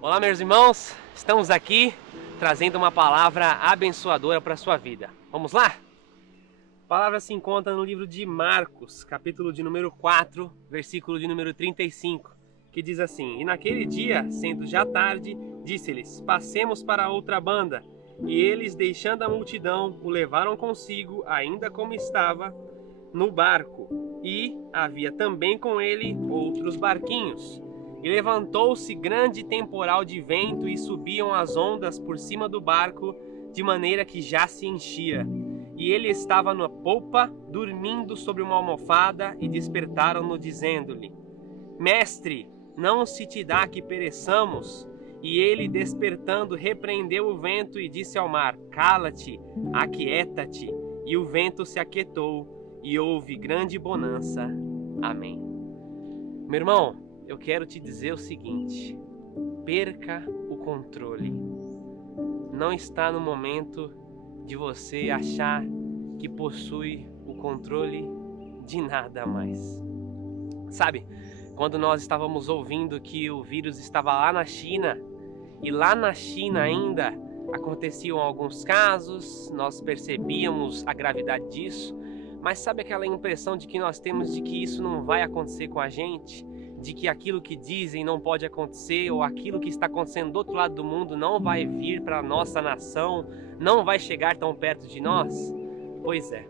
Olá, meus irmãos, estamos aqui trazendo uma palavra abençoadora para a sua vida. Vamos lá? A palavra se encontra no livro de Marcos, capítulo de número 4, versículo de número 35, que diz assim: E naquele dia, sendo já tarde, disse-lhes: Passemos para a outra banda. E eles, deixando a multidão, o levaram consigo, ainda como estava, no barco. E havia também com ele outros barquinhos. E levantou-se grande temporal de vento, e subiam as ondas por cima do barco, de maneira que já se enchia. E ele estava na polpa, dormindo sobre uma almofada, e despertaram-no, dizendo-lhe: Mestre, não se te dá que pereçamos? E ele, despertando, repreendeu o vento e disse ao mar: Cala-te, aquieta-te. E o vento se aquietou, e houve grande bonança. Amém. Meu irmão, eu quero te dizer o seguinte: perca o controle. Não está no momento de você achar que possui o controle de nada mais. Sabe, quando nós estávamos ouvindo que o vírus estava lá na China, e lá na China ainda aconteciam alguns casos, nós percebíamos a gravidade disso, mas sabe aquela impressão de que nós temos de que isso não vai acontecer com a gente? De que aquilo que dizem não pode acontecer, ou aquilo que está acontecendo do outro lado do mundo não vai vir para a nossa nação, não vai chegar tão perto de nós? Pois é,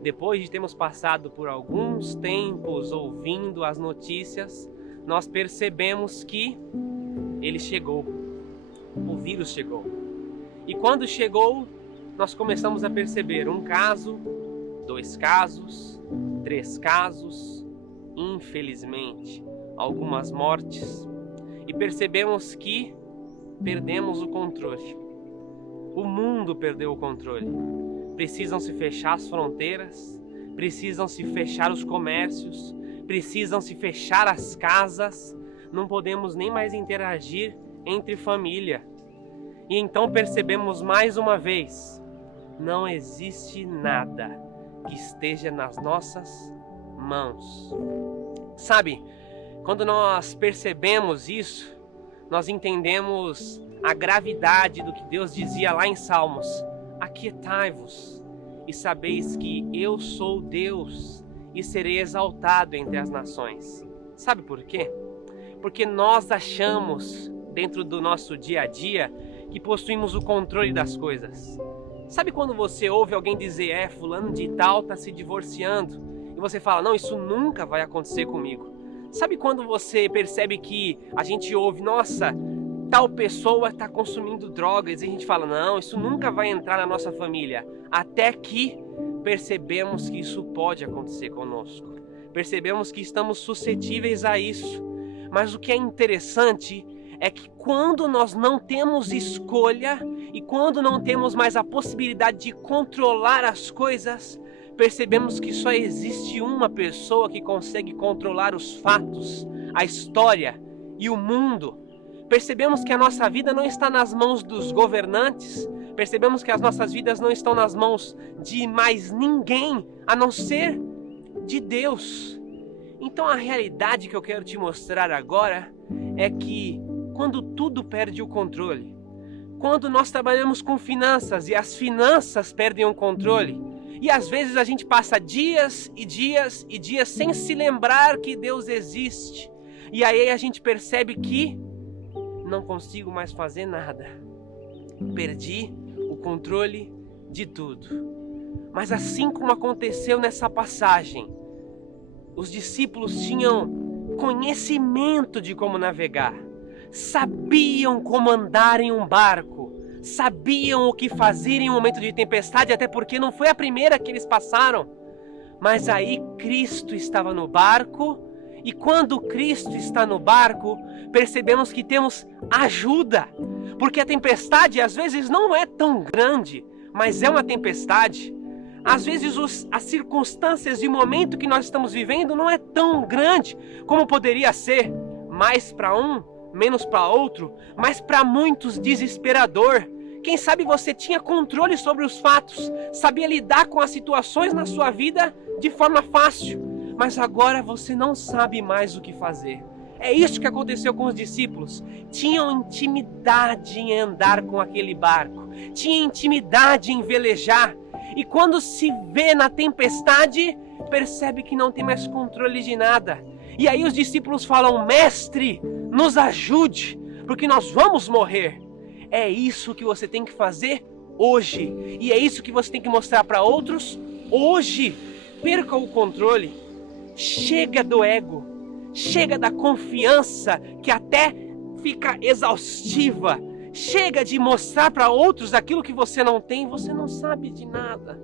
depois de termos passado por alguns tempos ouvindo as notícias, nós percebemos que ele chegou, o vírus chegou. E quando chegou, nós começamos a perceber um caso, 2 casos, 3 casos, infelizmente, algumas mortes, e percebemos que perdemos o controle. O mundo perdeu o controle. Precisam se fechar as fronteiras, precisam se fechar os comércios, precisam se fechar as casas, não podemos nem mais interagir entre família. E então percebemos mais uma vez: não existe nada que esteja nas nossas mãos. Sabe, quando nós percebemos isso, nós entendemos a gravidade do que Deus dizia lá em Salmos: aquietai-vos e sabeis que eu sou Deus e serei exaltado entre as nações. Sabe por quê? Porque nós achamos, dentro do nosso dia a dia, que possuímos o controle das coisas. Sabe quando você ouve alguém dizer: fulano de tal está se divorciando, e você fala: não, isso nunca vai acontecer comigo. Sabe quando você percebe que a gente ouve: nossa, tal pessoa está consumindo drogas, e a gente fala: não, isso nunca vai entrar na nossa família. Até que percebemos que isso pode acontecer conosco. Percebemos que estamos suscetíveis a isso. Mas o que é interessante é que quando nós não temos escolha e quando não temos mais a possibilidade de controlar as coisas, percebemos que só existe uma pessoa que consegue controlar os fatos, a história e o mundo. Percebemos que a nossa vida não está nas mãos dos governantes, percebemos que as nossas vidas não estão nas mãos de mais ninguém, a não ser de Deus. Então a realidade que eu quero te mostrar agora é que quando tudo perde o controle, quando nós trabalhamos com finanças e as finanças perdem o controle, e às vezes a gente passa dias e dias e dias sem se lembrar que Deus existe, e aí a gente percebe que não consigo mais fazer nada, perdi o controle de tudo. Mas assim como aconteceu nessa passagem, os discípulos tinham conhecimento de como navegar, sabiam como andar em um barco, sabiam o que fazer em um momento de tempestade, até porque não foi a primeira que eles passaram. Mas aí Cristo estava no barco, e quando Cristo está no barco, percebemos que temos ajuda, porque a tempestade às vezes não é tão grande, mas é uma tempestade. Às vezes as circunstâncias e o momento que nós estamos vivendo não é tão grande como poderia ser, mais para um, menos para outro, mas para muitos desesperador. Quem sabe você tinha controle sobre os fatos, sabia lidar com as situações na sua vida de forma fácil, mas agora você não sabe mais o que fazer. É isso que aconteceu com os discípulos. Tinham intimidade em andar com aquele barco. Tinham intimidade em velejar. E quando se vê na tempestade, percebe que não tem mais controle de nada. E aí os discípulos falam: Mestre, nos ajude, porque nós vamos morrer. É isso que você tem que fazer hoje. E é isso que você tem que mostrar para outros hoje. Perca o controle. Chega do ego. Chega da confiança que até fica exaustiva. Chega de mostrar para outros aquilo que você não tem. Você não sabe de nada.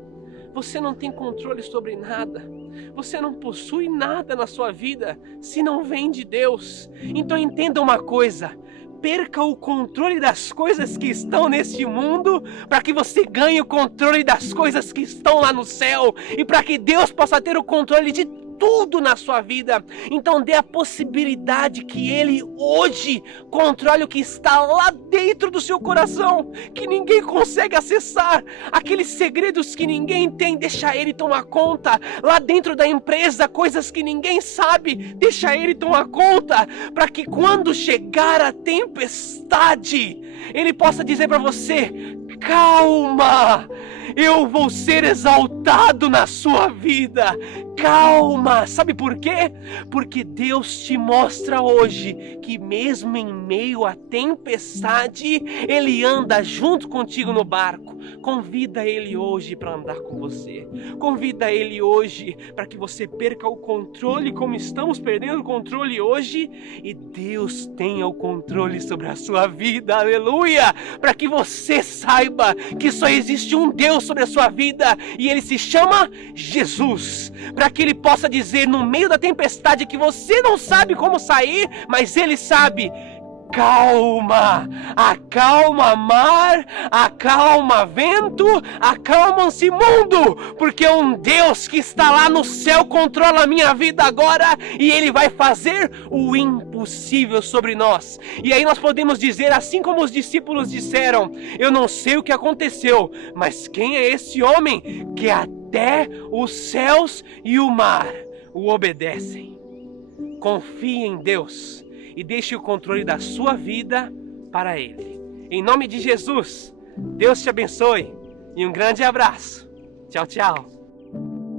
Você não tem controle sobre nada. Você não possui nada na sua vida se não vem de Deus. Então entenda uma coisa. Perca o controle das coisas que estão neste mundo para que você ganhe o controle das coisas que estão lá no céu e para que Deus possa ter o controle de tudo na sua vida. Então dê a possibilidade que Ele hoje controle o que está lá dentro do seu coração, que ninguém consegue acessar, aqueles segredos que ninguém tem. Deixa Ele tomar conta. Lá dentro da empresa, coisas que ninguém sabe, deixa Ele tomar conta, para que quando chegar a tempestade, Ele possa dizer para você: calma, eu vou ser exaltado na sua vida. Calma, sabe por quê? Porque Deus te mostra hoje que mesmo em meio à tempestade, Ele anda junto contigo no barco. Convida Ele hoje para andar com você. Convida Ele hoje para que você perca o controle, como estamos perdendo o controle hoje, e Deus tenha o controle sobre a sua vida. Aleluia! Para que você saiba que só existe um Deus sobre a sua vida e Ele se chama Jesus. Para que Ele possa dizer no meio da tempestade que você não sabe como sair, mas Ele sabe. Calma, acalma mar, acalma vento, acalma-se mundo, porque um Deus que está lá no céu controla a minha vida agora e Ele vai fazer o impossível sobre nós. E aí nós podemos dizer, assim como os discípulos disseram: eu não sei o que aconteceu, mas quem é esse homem que até os céus e o mar o obedecem? Confie em Deus e deixe o controle da sua vida para Ele. Em nome de Jesus, Deus te abençoe e um grande abraço. Tchau, tchau.